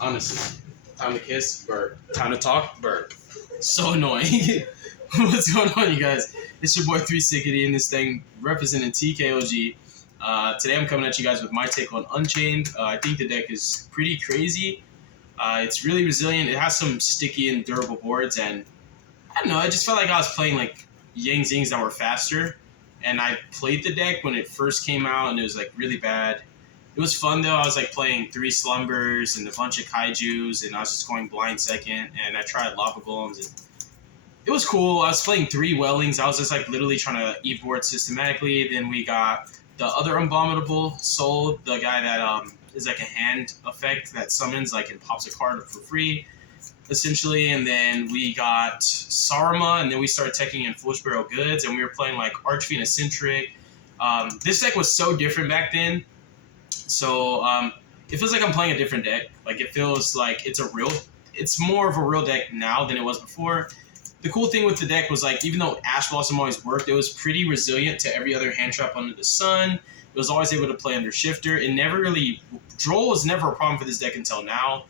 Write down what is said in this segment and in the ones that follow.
Honestly, time to kiss, burp. Time to talk, burp. So annoying. What's going on, you guys? It's your boy 360 in this thing, representing TKOG. Today I'm coming at you guys with my take on Unchained. I think the deck is pretty crazy. It's really resilient. It has some sticky and durable boards, and I don't know, I just felt like I was playing like Yang Zings that were faster. And I played the deck when it first came out, and it was like really bad. It was fun though. I was like playing 3 Slumbers and a bunch of Kaijus, and I was just going blind second, and I tried Lava Golems, and it was cool. I was playing 3 Wellings. I was just like literally trying to e-board systematically. Then we got the other Abominable Soul, the guy that is like a hand effect that summons like and pops a card for free, essentially. And then we got Sarma, and then we started teching in Foolish Barrel Goods, and we were playing like Archfiend Eccentric. This deck was so different back then. So it feels like I'm playing a different deck. Like it feels like it's more of a real deck now than it was before. The cool thing with the deck was like, even though Ash Blossom always worked, it was pretty resilient to every other hand trap under the sun. It was always able to play under Shifter. It never really, Droll was never a problem for this deck until now.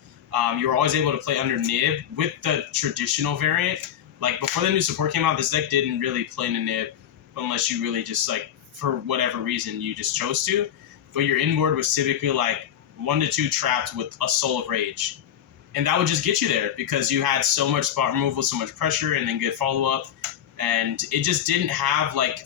You were always able to play under Nib with the traditional variant. Like before the new support came out, this deck didn't really play into Nib unless you really just like, for whatever reason, you just chose to. But your inboard was typically like 1 to 2 trapped with a Soul of Rage. And that would just get you there because you had so much spot removal, so much pressure, and then good follow-up. And it just didn't have like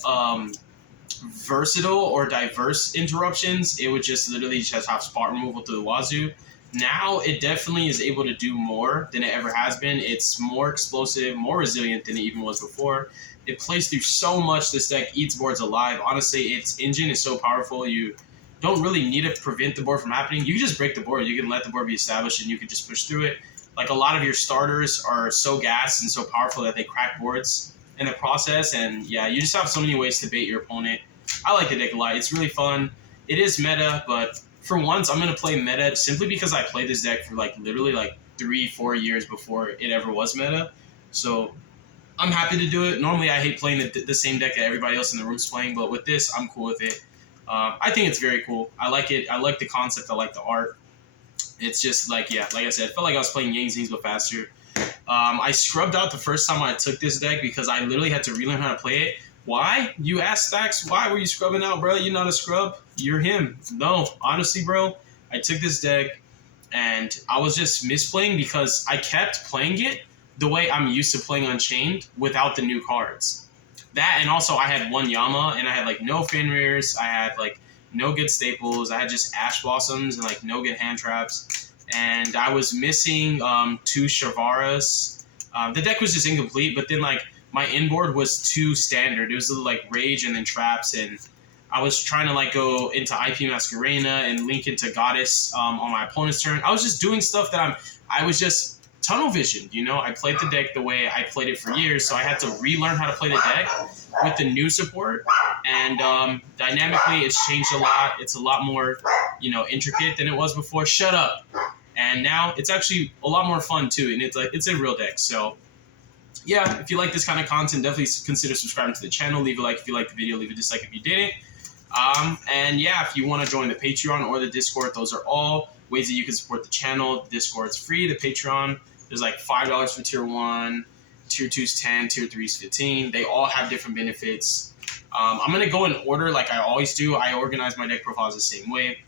versatile or diverse interruptions. It would just literally just have spot removal to the wazoo. Now it definitely is able to do more than it ever has been. It's more explosive, more resilient than it even was before. It plays through so much. This deck eats boards alive. Honestly, its engine is so powerful. You don't really need to prevent the board from happening. You can just break the board. You can let the board be established, and you can just push through it. Like a lot of your starters are so gassed and so powerful that they crack boards in the process. And yeah, you just have so many ways to bait your opponent. I like the deck a lot. It's really fun. It is meta, but for once, I'm going to play meta simply because I played this deck for like literally like 3-4 years before it ever was meta. So I'm happy to do it. Normally, I hate playing the same deck that everybody else in the room's playing, but with this, I'm cool with it. I think it's very cool. I like it. I like the concept. I like the art. It's just like, yeah, like I said, I felt like I was playing Yang Zings but faster. I scrubbed out the first time I took this deck because I literally had to relearn how to play it. Why? You asked Stacks, why were you scrubbing out, bro? You're not a scrub. You're him. No, honestly, bro, I took this deck and I was just misplaying because I kept playing it the way I'm used to playing Unchained without the new cards. That, and also I had 1 Yama, and I had like no Fenrir's, I had like no good staples, I had just Ash Blossoms and like no good hand traps, and I was missing 2 Shavaras. The deck was just incomplete, but then like my inboard was too standard. It was like Rage and then traps, and I was trying to like go into IP Masquerena and link into Goddess on my opponent's turn. I was just doing stuff that I was just tunnel vision, you know. I played the deck the way I played it for years, so I had to relearn how to play the deck with the new support, and dynamically it's changed a lot. It's a lot more, you know, intricate than it was before. Shut up. And now it's actually a lot more fun too, and it's like it's a real deck. So yeah, if you like this kind of content, definitely consider subscribing to the channel. Leave a like if you liked the video, leave a dislike if you didn't. And yeah, if you want to join the Patreon or the Discord, those are all ways that you can support the channel. The Discord's free. The Patreon, there's like $5 for tier 1, tier 2's 10, tier 3's 15. They all have different benefits. I'm going to go in order like I always do. I organize my deck profiles the same way.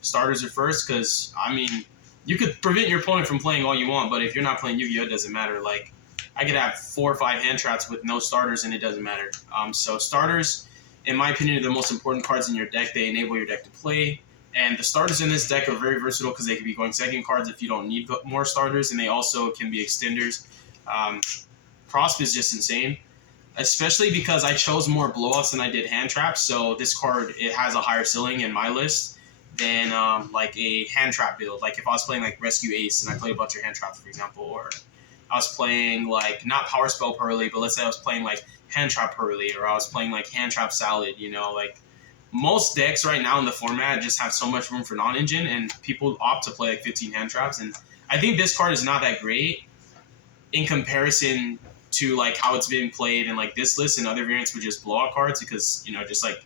Starters are first because, I mean, you could prevent your opponent from playing all you want, but if you're not playing Yu-Gi-Oh, it doesn't matter. Like, I could have 4 or 5 hand traps with no starters, and it doesn't matter. So starters, in my opinion, are the most important cards in your deck. They enable your deck to play. And the starters in this deck are very versatile because they can be going second cards if you don't need more starters, and they also can be extenders. Prosp is just insane, especially because I chose more blowouts than I did hand traps. So this card, it has a higher ceiling in my list than like a hand trap build. Like if I was playing like Rescue Ace and I played a bunch of hand traps, for example, or I was playing like not Power Spell Pearly, but let's say I was playing like hand trap Pearly, or I was playing like hand trap Salad, you know, like most decks right now in the format just have so much room for non-engine, and people opt to play like 15 hand traps. And I think this card is not that great in comparison to like how it's being played in like this list and other variants with just blowout cards, because, you know, just like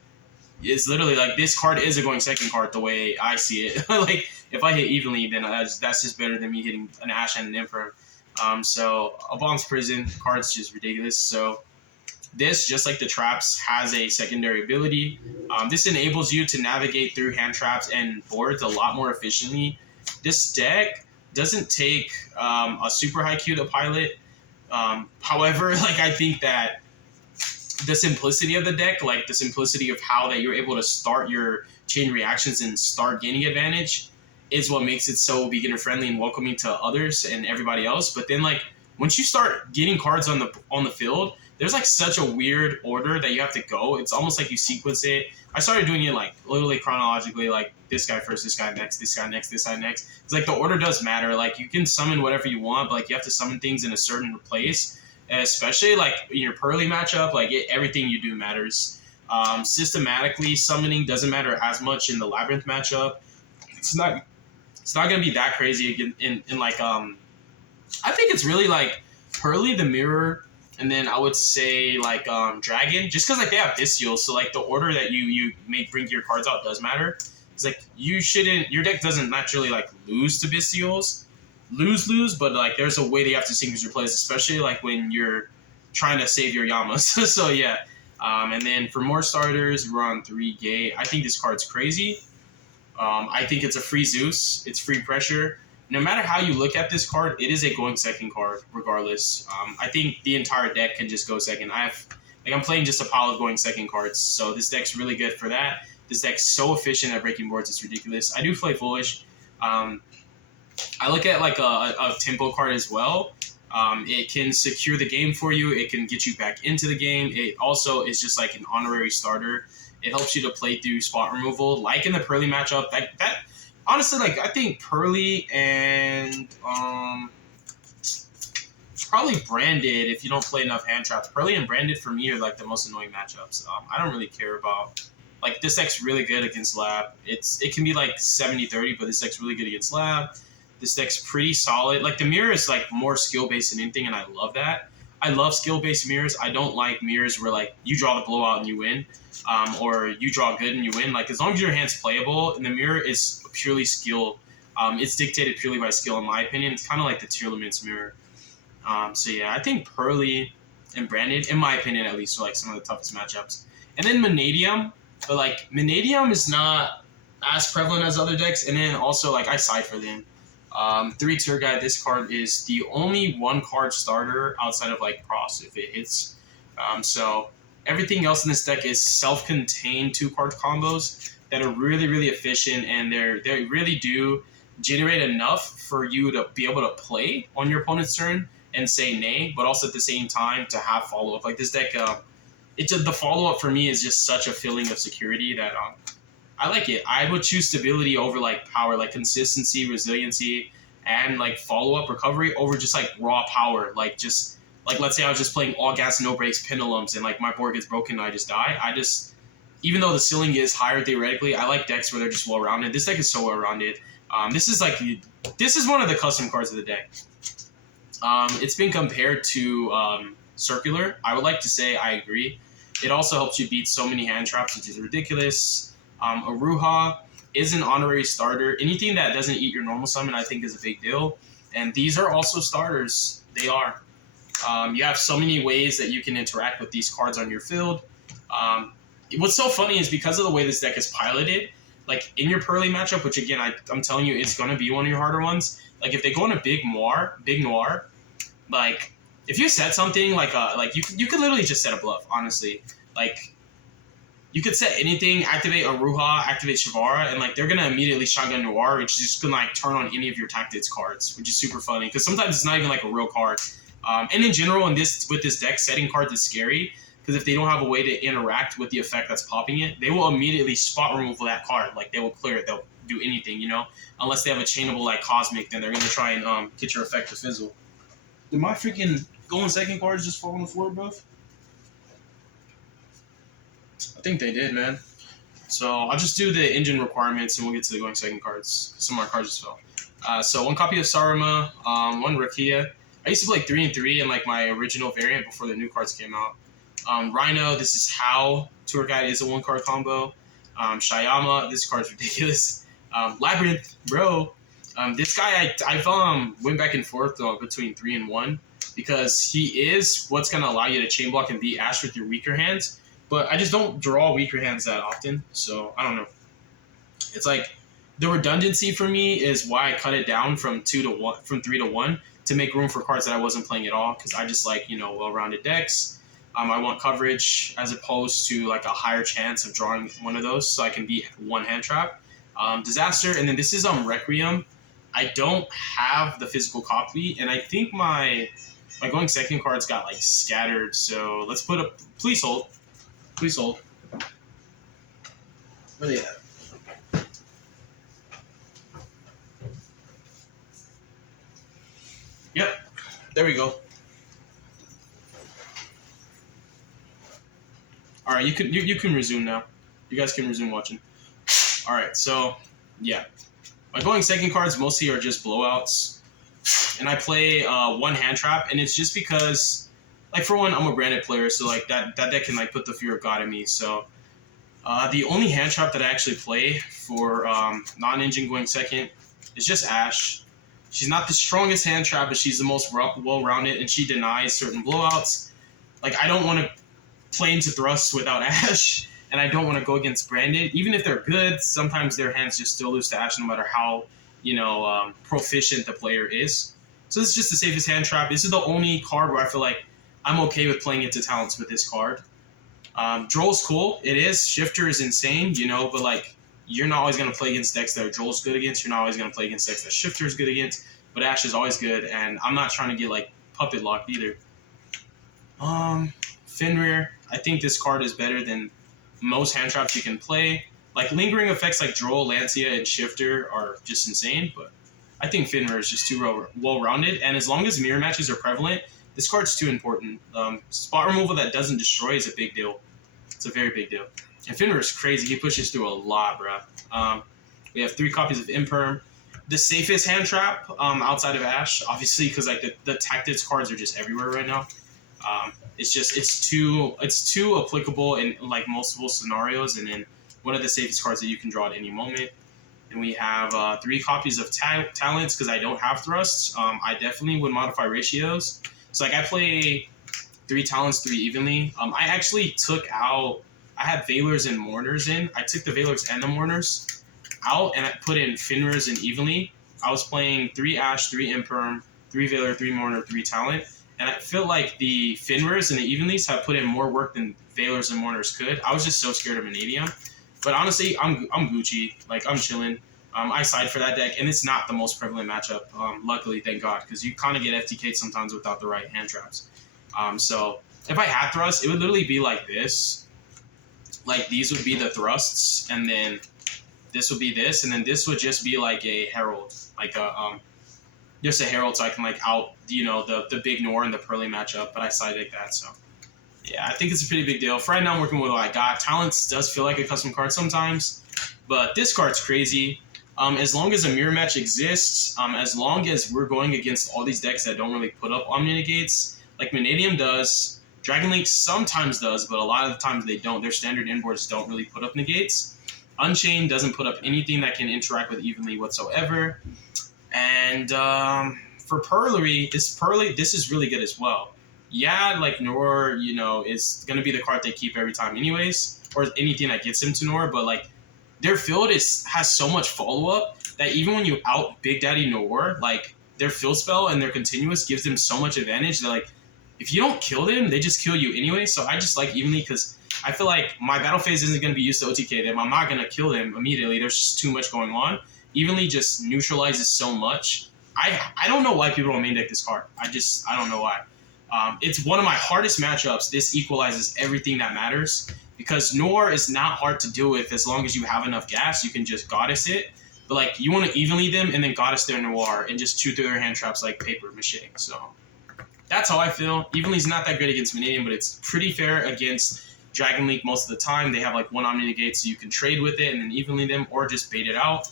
it's literally like this card is a going second card the way I see it. Like if I hit evenly, then that's just better than me hitting an Ash and an Emperor. So Abom's Prison card's just ridiculous. So this, just like the traps, has a secondary ability. This enables you to navigate through hand traps and boards a lot more efficiently. This deck doesn't take a super high Q to pilot. However, like I think that the simplicity of the deck, like the simplicity of how that you're able to start your chain reactions and start gaining advantage, is what makes it so beginner friendly and welcoming to others and everybody else. But then like once you start getting cards on the field, there's like such a weird order that you have to go. It's almost like you sequence it. I started doing it like literally chronologically, like this guy first, this guy next, this guy next, this guy next. It's like the order does matter. Like you can summon whatever you want, but like you have to summon things in a certain place. And especially like in your Pearly matchup, like everything you do matters. Systematically, summoning doesn't matter as much in the Labyrinth matchup. It's not gonna be that crazy in like I think it's really like Pearly, the Mirror, and then I would say like Dragon, just because like they have Bestials, so like the order that you may bring your cards out does matter. It's like your deck doesn't naturally like lose to Bestials, lose, but like there's a way that you have to sequence your plays, especially like when you're trying to save your Yamas. So yeah, and then for more starters, we're on 3 Gate. I think this card's crazy. I think it's a free Zeus. It's free pressure. No matter how you look at this card, it is a going second card, regardless. I think the entire deck can just go second. I'm playing just a pile of going second cards, so this deck's really good for that. This deck's so efficient at breaking boards, it's ridiculous. I do play Foolish. I look at like a tempo card as well. It can secure the game for you. It can get you back into the game. It also is just like an honorary starter. It helps you to play through spot removal, like in the Pearly matchup. That honestly, like I think Pearly and probably Branded, if you don't play enough hand traps. Pearly and Branded for me are like the most annoying matchups. I don't really care about. Like this deck's really good against Lab. It can be like 70-30, but this deck's really good against Lab. This deck's pretty solid. Like the mirror is like more skill based than anything, and I love that. I love skill based mirrors. I don't like mirrors where like you draw the blowout and you win, or you draw good and you win. Like as long as your hand's playable, and the mirror is purely skill. It's dictated purely by skill, in my opinion. It's kind of like the Tier Limits mirror. So yeah, I think Pearly and Branded, in my opinion at least, are like some of the toughest matchups. And then Vanadium, but like Vanadium is not as prevalent as other decks. And then also like I side for them. 3 Tour Guide, this card is the only 1 card starter outside of like Cross if it hits. So everything else in this deck is self-contained 2 card combos that are really, really efficient, and they really do generate enough for you to be able to play on your opponent's turn and say nay, but also at the same time to have follow-up. Like this deck, the follow-up for me is just such a feeling of security that I like it. I would choose stability over like power, like consistency, resiliency, and like follow-up recovery over just like raw power. Like just like let's say I was just playing all gas, no brakes, pendulums, and like my board gets broken and I just die. Even though the ceiling is higher theoretically, I like decks where they're just well-rounded. This deck is so well-rounded. This is one of the custom cards of the deck. It's been compared to Circular. I would like to say I agree. It also helps you beat so many hand traps, which is ridiculous. Aruha is an honorary starter. Anything that doesn't eat your normal summon, I think, is a big deal. And these are also starters. They are. You have so many ways that you can interact with these cards on your field. What's so funny is because of the way this deck is piloted, like in your Pearly matchup, which again, I'm telling you, it's going to be one of your harder ones. Like if they go into Big Noir, like if you set something like you could literally just set a bluff, honestly. Like you could set anything, activate Aruha, activate Shavara, and like they're gonna immediately shotgun Noir, which is just gonna like turn on any of your tactics cards, which is super funny because sometimes it's not even like a real card. And in general, with this deck, setting cards is scary because if they don't have a way to interact with the effect that's popping it, they will immediately spot remove that card. Like they will clear it, they'll do anything, unless they have a chainable like Cosmic, then they're gonna try and get your effect to fizzle. Did my freaking going second cards just fall on the floor, bro? I think they did, man. So I'll just do the engine requirements and we'll get to the going second cards. Some of my cards just fell. So 1 copy of Saruma, 1 Rakia. I used to play 3 and 3 in like my original variant before the new cards came out. Rhino, this is how Tour Guide is a 1 card combo. Shayama, this card's ridiculous. Labyrinth, bro. This guy, I've went back and forth between 3 and 1 because he is what's gonna allow you to chain block and beat Ash with your weaker hands. But I just don't draw weaker hands that often, so I don't know. It's like the redundancy for me is why I cut it down from 3 to 1 to make room for cards that I wasn't playing at all because I just like well-rounded decks. I want coverage as opposed to like a higher chance of drawing one of those, so I can beat one hand trap. Disaster, and then this is Requiem. I don't have the physical copy, and I think my going second cards got like scattered. So let's put a please hold. Please hold. Where they at? Yep, there we go. All right, you can resume now. You guys can resume watching. All right, so yeah, my going second cards mostly are just blowouts, and I play one hand trap, and it's just because, like, for one, I'm a branded player, so like that deck can like put the fear of God in me. So the only hand trap that I actually play for non-engine going second is just Ash. She's not the strongest hand trap, but she's the most well-rounded, and she denies certain blowouts. Like, I don't want to play into thrusts without Ash, and I don't want to go against branded. Even if they're good, sometimes their hands just still lose to Ash no matter how, proficient the player is. So this is just the safest hand trap. This is the only card where I feel like I'm okay with playing into talents with this card. Droll's cool. It is. Shifter is insane, but like, you're not always going to play against decks that Droll's good against. You're not always going to play against decks that Shifter is good against. But Ash is always good, and I'm not trying to get like puppet locked either. Fenrir. I think this card is better than most hand traps you can play. Like lingering effects like Droll, Lancia, and Shifter are just insane, but I think Fenrir is just too well-rounded. And as long as mirror matches are prevalent, this card's too important. Spot removal that doesn't destroy is a big deal. It's a very big deal. And Fenrir is crazy. He pushes through a lot, bro. We have 3 copies of Imperm. The safest hand trap outside of Ash, obviously, because like the tactics cards are just everywhere right now. It's too applicable in like multiple scenarios, and then one of the safest cards that you can draw at any moment. And we have 3 copies of talents because I don't have thrusts. I definitely would modify ratios. So like I play 3 talents 3 evenly. I actually took out. I had Veilers and Mourners in. I took the Veilers and the Mourners out, and I put in Fenrirs and evenly. I was playing 3 Ash, 3 Imperm, 3 Veiler, 3 Mourner, 3 Talent. And I feel like the Fenrirs and the evenlies have put in more work than Veilers and Mourners could. I was just so scared of Vanadium. But honestly, I'm Gucci. Like, I'm chilling. I side for that deck, and it's not the most prevalent matchup, luckily, thank God, because you kind of get FTK'd sometimes without the right hand traps. So if I had thrust, it would literally be like this. Like, these would be the thrusts, and then this would be this, and then this would just be like a herald, like a just a herald, so I can like out the big Nor and the Pearly matchup. But I side like that, so yeah, I think it's a pretty big deal. For right now, I'm working with what I got. Talents does feel like a custom card sometimes, but this card's crazy. As long as a mirror match exists, as long as we're going against all these decks that don't really put up Omni Negates, like Vanadium does, Dragon Link sometimes does, but a lot of the times they don't. Their standard inboards don't really put up negates. Unchained doesn't put up anything that can interact with evenly whatsoever. And for Pearlery, this is really good as well. Yeah, like Nor, is going to be the card they keep every time anyways, or anything that gets him to Nor, but like their field has so much follow-up that even when you out Big Daddy Nor, like their field spell and their continuous gives them so much advantage that like if you don't kill them, they just kill you anyway. So I just like evenly because I feel like my battle phase isn't going to be used to OTK them. I'm not going to kill them immediately. There's just too much going on. Evenly just neutralizes so much. I don't know why people don't main deck this card. I don't know why. It's one of my hardest matchups. This equalizes everything that matters because Nor is not hard to deal with as long as you have enough gas. You can just Goddess it. But like you want to evenly them and then Goddess their Noir and just chew through their hand traps like paper mache. So that's how I feel. Evenly's not that great against Vanadium, but it's pretty fair against Dragon League most of the time. They have like one Omni Negate, so you can trade with it and then evenly them or just bait it out.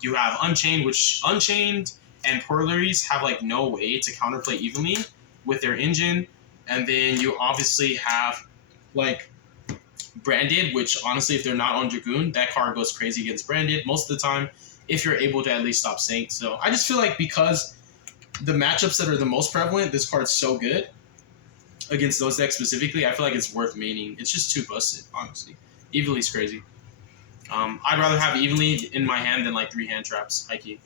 You have Unchained, which Unchained and Pearleries have like no way to counterplay evenly with their engine. And then you obviously have like branded, which honestly, if they're not on Dragoon, that card goes crazy against branded most of the time if you're able to at least stop Sync. So I just feel like because the matchups that are the most prevalent, this card's so good against those decks specifically, I feel like it's worth maining. It's just too busted, honestly. Evenly's crazy. I'd rather have Evenly in my hand than like 3 hand traps. Hikey.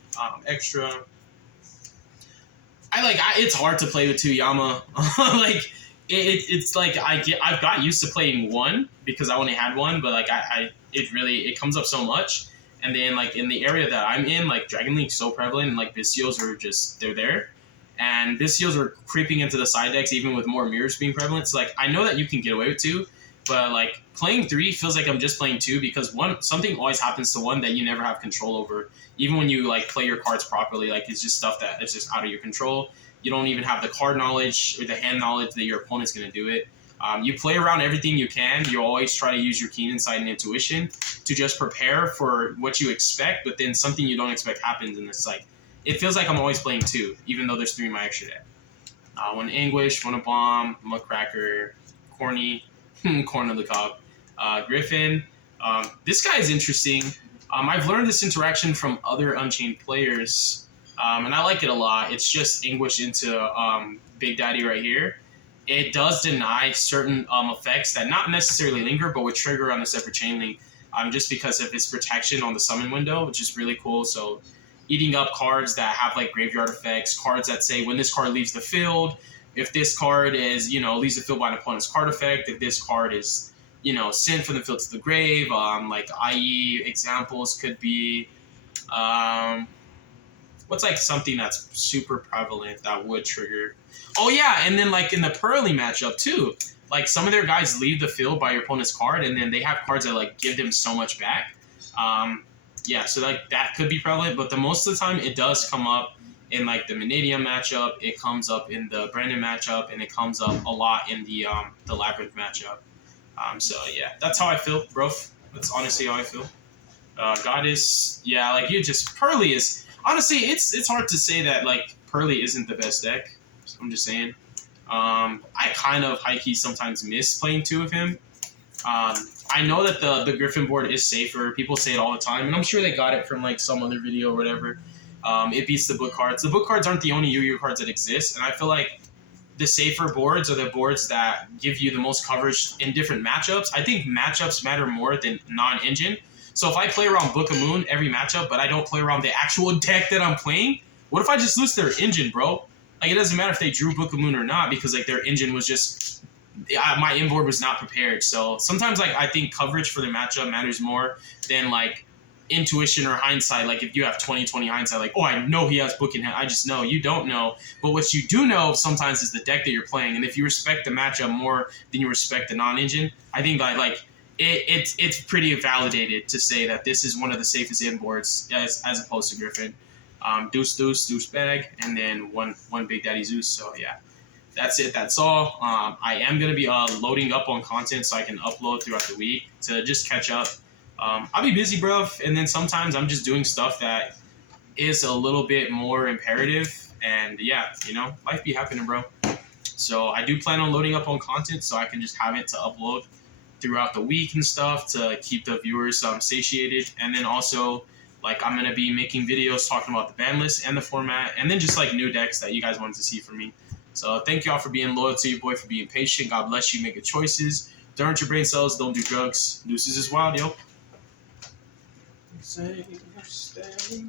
Extra. It's hard to play with 2 Yama. Like it's like I've got used to playing 1 because I only had 1, but like it comes up so much. And then like in the area that I'm in, like Dragon League's so prevalent, and like Bystials are just they're there. And Bystials are creeping into the side decks even with more mirrors being prevalent. So like I know that you can get away with 2, but like playing 3 feels like I'm just playing 2 because something always happens to 1 that you never have control over. Even when you like play your cards properly, like it's just stuff that it's just out of your control. You don't even have the card knowledge or the hand knowledge that your opponent's going to do it. You play around everything you can. You always try to use your keen insight and intuition to just prepare for what you expect, but then something you don't expect happens, and it's like it feels like I'm always playing 2, even though there's 3 in my extra deck. 1 Anguish, 1 Bomb, Muckracker, Corny, Corn of the Cob, Griffin. This guy is interesting. I've learned this interaction from other Unchained players, and I like it a lot. It's just Anguish into Big Daddy right here. It does deny certain effects that not necessarily linger, but would trigger on a separate chain link, just because of its protection on the summon window, which is really cool. So eating up cards that have like graveyard effects, cards that say when this card leaves the field, if this card is, leaves the field by an opponent's card effect, if this card is, sent from the field to the grave, like i.e. examples could be, what's like something that's super prevalent that would trigger. Oh yeah, and then like in the Pearly matchup too, like some of their guys leave the field by your opponent's card, and then they have cards that like give them so much back. Yeah, so like that could be prevalent, but the most of the time it does come up in like the Vanadium matchup, it comes up in the Brandon matchup, and it comes up a lot in the Labyrinth matchup. So yeah, that's how I feel, bro. That's honestly how I feel. Goddess, yeah, like Pearly is honestly it's hard to say that like Pearly isn't the best deck. I'm just saying. I kind of high-key sometimes miss playing 2 of him. I know that the Griffin board is safer. People say it all the time, and I'm sure they got it from like some other video or whatever. It beats the book cards. The book cards aren't the only Yu-Gi-Oh cards that exist, and I feel like the safer boards are the boards that give you the most coverage in different matchups. I think matchups matter more than non-engine. So if I play around Book of Moon every matchup, but I don't play around the actual deck that I'm playing, what if I just lose their engine, bro? Like, it doesn't matter if they drew Book of Moon or not, because like their engine was just my inboard was not prepared. So sometimes like I think coverage for the matchup matters more than like intuition or hindsight. Like if you have 20/20 hindsight, like, oh, I know he has Book in hand. I just know. You don't know. But what you do know sometimes is the deck that you're playing. And if you respect the matchup more than you respect the non-engine, I think that like it's pretty validated to say that this is one of the safest inboards as opposed to Griffin. Deuce bag, and then one Big Daddy Zeus. So yeah, that's it. That's all. I am gonna be loading up on content so I can upload throughout the week to just catch up. I'll be busy, bro, and then sometimes I'm just doing stuff that is a little bit more imperative, and yeah, life be happening, bro. So I do plan on loading up on content so I can just have it to upload throughout the week and stuff to keep the viewers satiated, and then also like I'm gonna be making videos talking about the ban list and the format, and then just like new decks that you guys wanted to see from me. So thank y'all for being loyal to your boy, for being patient. God bless you. Make good choices. Don't hurt your brain cells. Don't do drugs. Deuces is wild, yo. Say, stay.